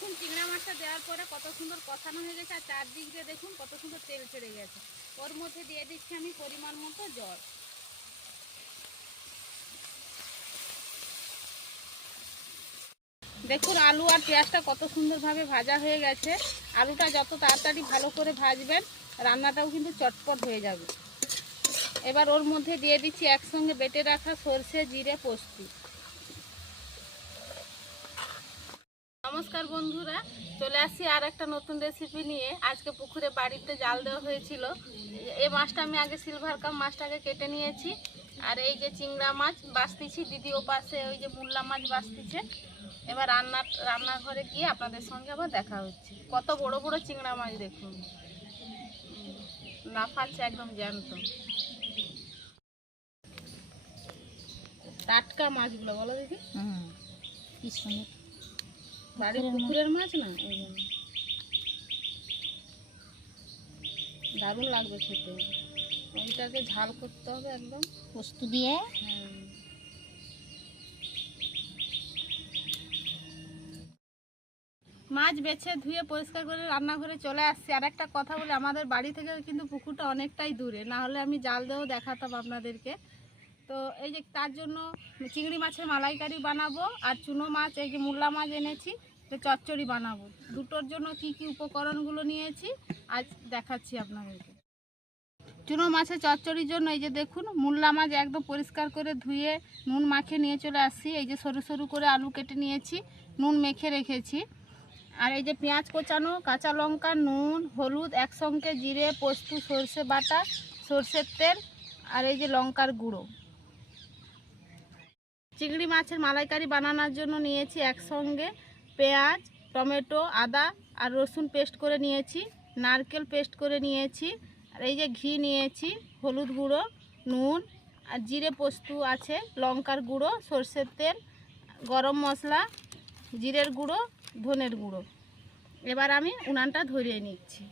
দেখুন, চিংড়া মাছটা দেওয়ার পরে কত সুন্দর কষানো হয়ে গেছে, আর চারদিক দিয়ে দেখুন, কত সুন্দর তেল ছেড়ে গেছে। ওর মধ্যে দিয়ে দিচ্ছি আমি পরিমাণ মতো জল। দেখুন, আলু আর পেঁয়াজটা কত সুন্দরভাবে ভাজা হয়ে গেছে। আলুটা যত তাড়াতাড়ি ভালো করে ভাজবেন, রান্নাটাও কিন্তু চটপট হয়ে যাবে। এবার ওর মধ্যে দিয়ে দিচ্ছি একসঙ্গে বেটে রাখা সর্ষে, জিরে, পোস্তি। নমস্কার বন্ধুরা, চলে আসি আর একটা নতুন রেসিপি নিয়ে। আজকে পুকুরে বাড়িতে জাল দেওয়া হয়েছিল। এই মাছটা আমি আগে সিলভার কাপ মাছটাকে কেটে নিয়েছি। আর এই যে চিংড়া মাছ বাছতেছি দিদি ও পাশে ওই যে মুল্লা মাছ বাছতেছে এবার রান্না, রান্নাঘরে গিয়ে আপনাদের সঙ্গে আবার দেখা হচ্ছে। কত বড় বড় চিংড়া মাছ দেখুন। লাফাচ্ছে একদম জ্যান্ত। টাটকা মাছগুলো, বলো দেখি। হুম, কি সুন্দর। বাড়ির পুকুরের মাছ? না? ওই জন্য। দারুণ লাগবে খেতে। ওইটাকে ঝাল করতে হবে একদম। পোস্ত দিয়ে? হ্যাঁ। মাছ বেছে ধুয়ে পরিষ্কার করে রান্নাঘরে চলে আসছি। আর একটা কথা বলি আমাদের বাড়ি থেকে কিন্তু পুকুরটা অনেকটাই দূরে। না হলে আমি জাল দিয়েও দেখাতাম আপনাদেরকে। তো এই যে তার জন্য চিংড়ি মাছের মালাইকারি বানাবো আর চুনো মাছ, এই যে মুল্লা মাছ এনেছি, তো চচ্চড়ি বানাবো। দুটোর জন্য কি কি উপকরণগুলো নিয়েছি, আজ দেখাচ্ছি আপনাদেরকে। চুনো মাছের চচ্চড়ির জন্য এই যে দেখুন মুল্লা মাছ একদম পরিষ্কার করে ধুয়ে নুন মাখে নিয়ে চলে আসছি। এই যে সরু সরু করে আলু কেটে নিয়েছি, নুন মেখে রেখেছি। আর এই যে পেঁয়াজ কোচানো, কাঁচা লঙ্কা, নুন, হলুদ, একসঙ্গে জিরে, পোস্ত, সর্ষে বাটা, সর্ষের তেল, আর এই যে লঙ্কার গুঁড়ো। চিংড়ি মাছের মালাইকারি বানানোর জন্য নিয়েছি একসঙ্গে পেঁয়াজ, টমেটো, আদা আর রসুন পেস্ট করে নিয়েছি, নারকেল পেস্ট করে নিয়েছি, আর এই যে ঘি নিয়েছি, হলুদ গুঁড়ো, নুন আর জিরে পোস্ত আছে, লঙ্কার গুঁড়ো, সর্ষের তেল, গরম মশলা, জিরের গুঁড়ো, ধনের গুঁড়ো। এবার আমি উনানটা ধরিয়ে নিচ্ছি।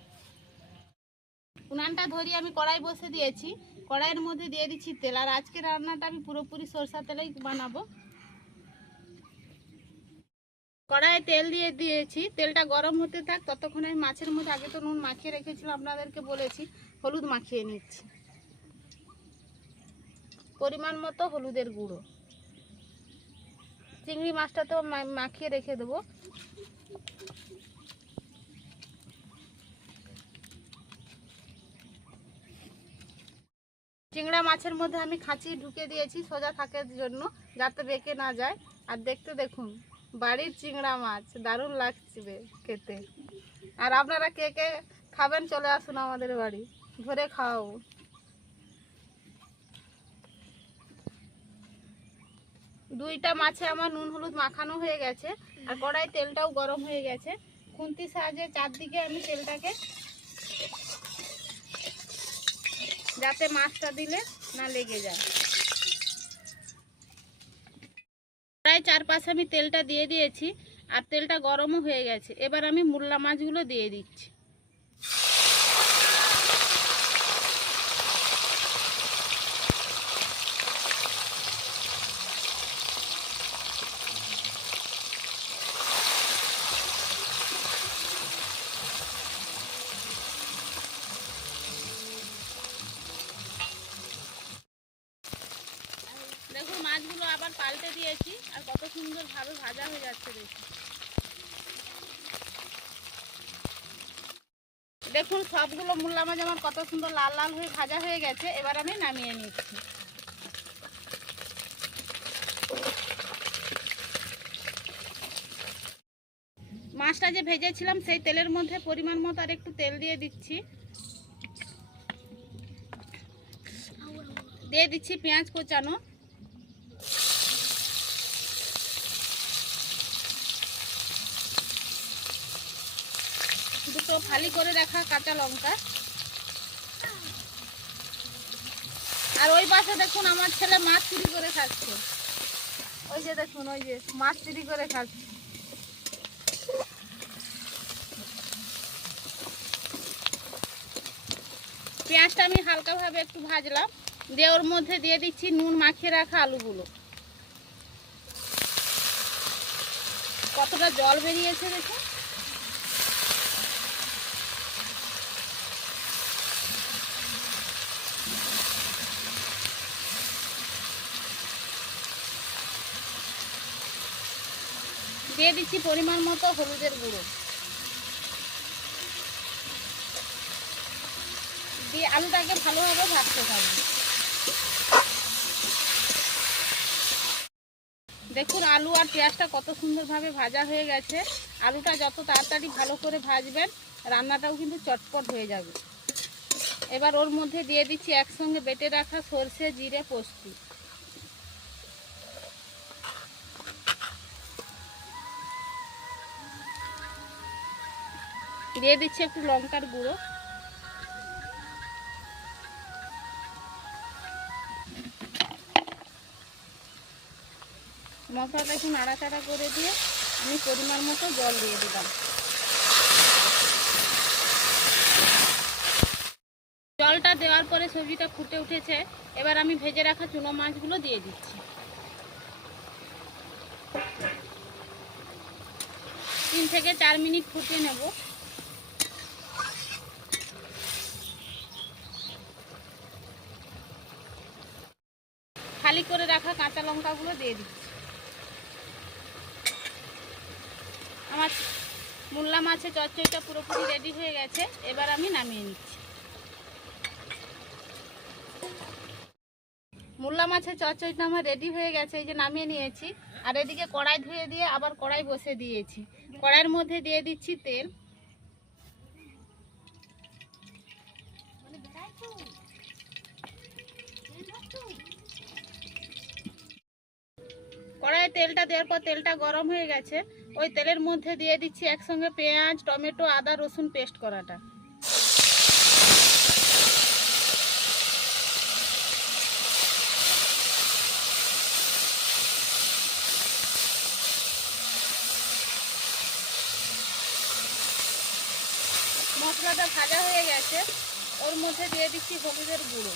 উনানটা ধরিয়ে আমি কড়াই বসে দিয়েছি। কড়াইয়ের মধ্যে দিয়ে দিচ্ছি তেল। আর আজকে রান্নাটা আমি পুরোপুরি সরষা তেলেই বানাবো। কড়াইয়ে তেল দিয়ে দিয়েছি। তেলটা গরম হতে থাক, ততক্ষণ আমি মাছের মধ্যে আগে তো নুন মাখিয়ে রেখেছিলাম, আপনাদেরকে বলেছি, হলুদ মাখিয়ে নিচ্ছি। পরিমাণ মতো হলুদের গুঁড়ো। চিংড়ি মাছটা তো মাখিয়ে রেখে দেবো। চিংড়া মাছের মধ্যে আমি খাঁচি ঢুকে দিয়েছি, সোজা থাকার জন্য, যাতে বেঁকে না যায়। আর দেখতে দেখুন, বাড়ির চিংড়া মাছ, দারুণ লাগছে খেতে। আর আপনারা কে কে খাবেন চলে আসুন আমাদের বাড়ি ধরে খাওয়াবো। দুইটা মাছে আমার নুন হলুদ মাখানো হয়ে গেছে, আর কড়াই তেলটাও গরম হয়ে গেছে। খুন্তির সাহায্যে চারদিকে আমি তেলটাকে যাতে মাছটা দিলে না লেগে যায়। প্রায় চারপাশে আমি তেলটা দিয়ে দিয়েছি, আর তেলটা গরমও হয়ে গেছে। এবার আমি মুল্লা মাছগুলো দিয়ে দিচ্ছি দেখুন মাছগুলো আবার পাল্টে দিয়েছি আর সুন্দরভাবে ভাজা হয়ে যাচ্ছে দেখুন দেখুন, সবগুলো মূল্যা মাছ আমার কত সুন্দর লাল লাল হয়ে ভাজা হয়ে গেছে, এবার আমি নামিয়ে নিচ্ছি। মাছটা যে ভেজেছিলাম, সেই তেলের মধ্যে পরিমাণ মতো আর একটু তেল দিয়ে দিচ্ছি। দিয়ে দিচ্ছি পেঁয়াজ কোচানো। দুটো ফালি করে রাখা কাঁচা লঙ্কা। আর ওই পাশে দেখুন আমার ছেলে মাছ চুরি করে খাচ্ছে। ওই যে দেখুন, ওই যে মাছ চুরি করে খাচ্ছে। পেঁয়াজটা আমি হালকাভাবে একটু ভাজলাম। দিয়ে ওর মধ্যে দিয়ে দিচ্ছি নুন, মাখিয়ে রাখা আলুগুলো। কতটা জল বেরিয়েছে দেখুন। দিয়ে দিচ্ছি পরিমাণ মতো হলুদের গুঁড়ো। দিয়ে আলুটাকে ভালোভাবে ভাজতে থাকবে দেখুন, আলু আর পেঁয়াজটা কত সুন্দরভাবে ভাজা হয়ে গেছে। আলুটা যত তাড়াতাড়ি ভালো করে ভাজবেন, রান্নাটাও কিন্তু চটপট হয়ে যাবে। এবার ওর মধ্যে দিয়ে দিচ্ছি একসঙ্গে বেটে রাখা সর্ষে, জিরে, পোস্ত। দিয়ে দিচ্ছি একটু লঙ্কার গুঁড়ো। মশলাটা একটু নাড়াচাড়া করে দিয়ে আমি পরিমাণ মতো জল দিয়ে দিলাম। জলটা দেওয়ার পরে সবজিটা ফুটে উঠেছে। এবার আমি ভেজে রাখা চুনো মাছগুলো দিয়ে দিচ্ছি। তিন থেকে চার মিনিট ফুটিয়ে নেব। খালি করে রাখা কাঁচা লঙ্কাগুলো দিয়ে দিচ্ছি। আমার মুল্লা মাছের চচ্চড়িটা পুরোপুরি রেডি হয়ে গেছে, এবার আমি নামিয়ে নিচ্ছি। মুল্লা মাছের চচ্চড়িটা আমার রেডি হয়ে গেছে, এই যে নামিয়ে নিয়েছি। আর এদিকে কড়াই ধুয়ে দিয়ে আবার কড়াই বসে দিয়েছি। কড়াইয়ের মধ্যে দিয়ে দিচ্ছি তেল। কড়াইয়ে তেলটা দেওয়ার পর তেলটা গরম হয়ে গেছে, ওই তেলের মধ্যে দিয়ে দিচ্ছি একসঙ্গে পেঁয়াজ, টমেটো, আদা, রসুন পেস্ট করাটা। মশলাটা ভাজা হয়ে গেছে, ওর মধ্যে দিয়ে দিচ্ছি হলুদের গুঁড়ো।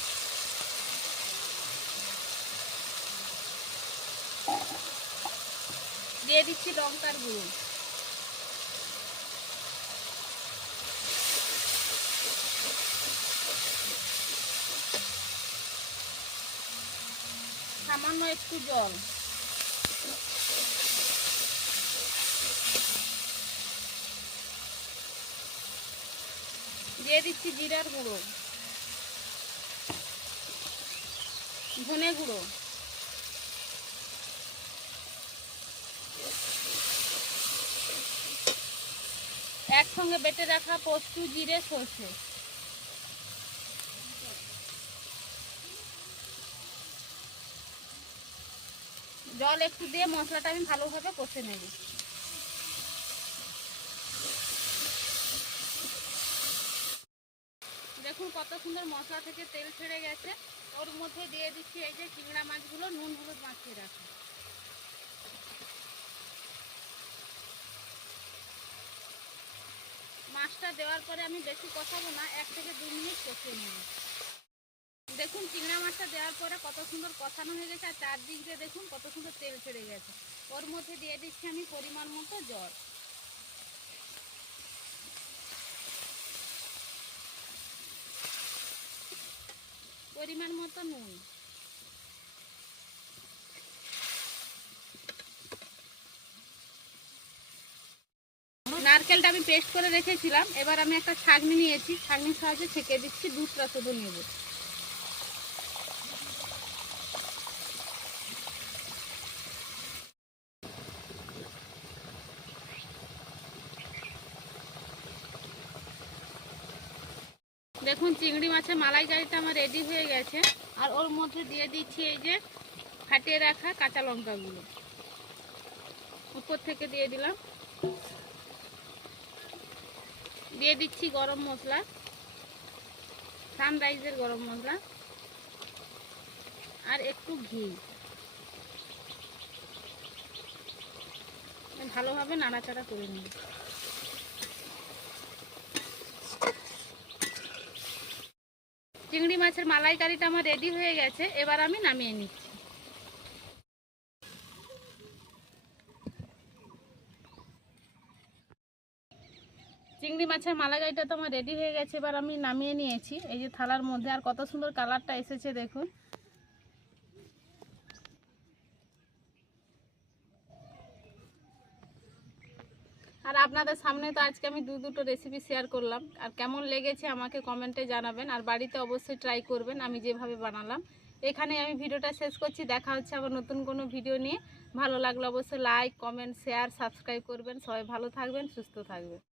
দিয়ে দিচ্ছি লঙ্কার গুঁড়ো। সামান্য একটু জল। দিয়ে দিচ্ছি জিরার গুঁড়ো। ধনে গুঁড়ো। একসঙ্গে বেটে রাখা পোস্ত, জিরে, সর্ষে। জল একটু দিয়ে মশলাটা আমি ভালোভাবে কষে নেব। দেখুন কত সুন্দর মশলা থেকে তেল ছেড়ে গেছে। ওর মধ্যে দিয়ে দিচ্ছি এই যে চিংড়া মাছগুলো, নুন হলুদ মাখিয়ে রাখা। মাছটা দেওয়ার পরে আমি বেশি কষাবো না, এক থেকে দু মিনিট কষিয়ে নেব। দেখুন চিংড়া মাছটা দেওয়ার পরে কত সুন্দর কষানো হয়ে গেছে, আর চারদিক দিয়ে দেখুন কত সুন্দর তেল ছেড়ে গেছে। ওর মধ্যে দিয়ে দিচ্ছি আমি পরিমাণ মতো জল। পরিমাণ মতো নুন। নারকেলটা আমি পেস্ট করে রেখেছিলাম। এবার আমি একটা ছাগনি নিয়েছি। ছাগনির সাহায্যে ছেঁকে দিচ্ছি দুধটা শুধু নেব। দেখুন, চিংড়ি মাছের মালাইকারিটা আমার রেডি হয়ে গেছে। আর ওর মধ্যে দিয়ে দিচ্ছি এই যে ফাটিয়ে রাখা কাঁচা লঙ্কাগুলো। উপর থেকে দিয়ে দিলাম। দিয়ে দিচ্ছি গরম মশলা। সানরাইজের গরম মশলা। আর একটু ঘি। ভালোভাবে নাড়াচাড়া করে নিই চিংড়ি মাছের মালাইকারিটা আমার রেডি হয়ে গেছে, এবার আমি নামিয়ে নিচ্ছি। চিংড়ি মাছের মালাইকারিটা তো আমার রেডি হয়ে গেছে, এবার আমি নামিয়ে নিয়েছি। এই যে থালার মধ্যে, আর কত সুন্দর কালারটা এসেছে দেখুন। আর আপনাদের সামনে তো আজকে আমি দু দুটো রেসিপি শেয়ার করলাম। আর কেমন লেগেছে আমাকে কমেন্টে জানাবেন। আর বাড়িতে অবশ্যই ট্রাই করবেন, আমি যেভাবে বানালাম। এখানে আমি ভিডিওটা শেষ করছি। দেখা হচ্ছে আবার নতুন কোনো ভিডিও নিয়ে। ভালো লাগলে অবশ্যই লাইক কমেন্ট শেয়ার সাবস্ক্রাইব করবেন। সবাই ভালো থাকবেন, সুস্থ থাকবেন।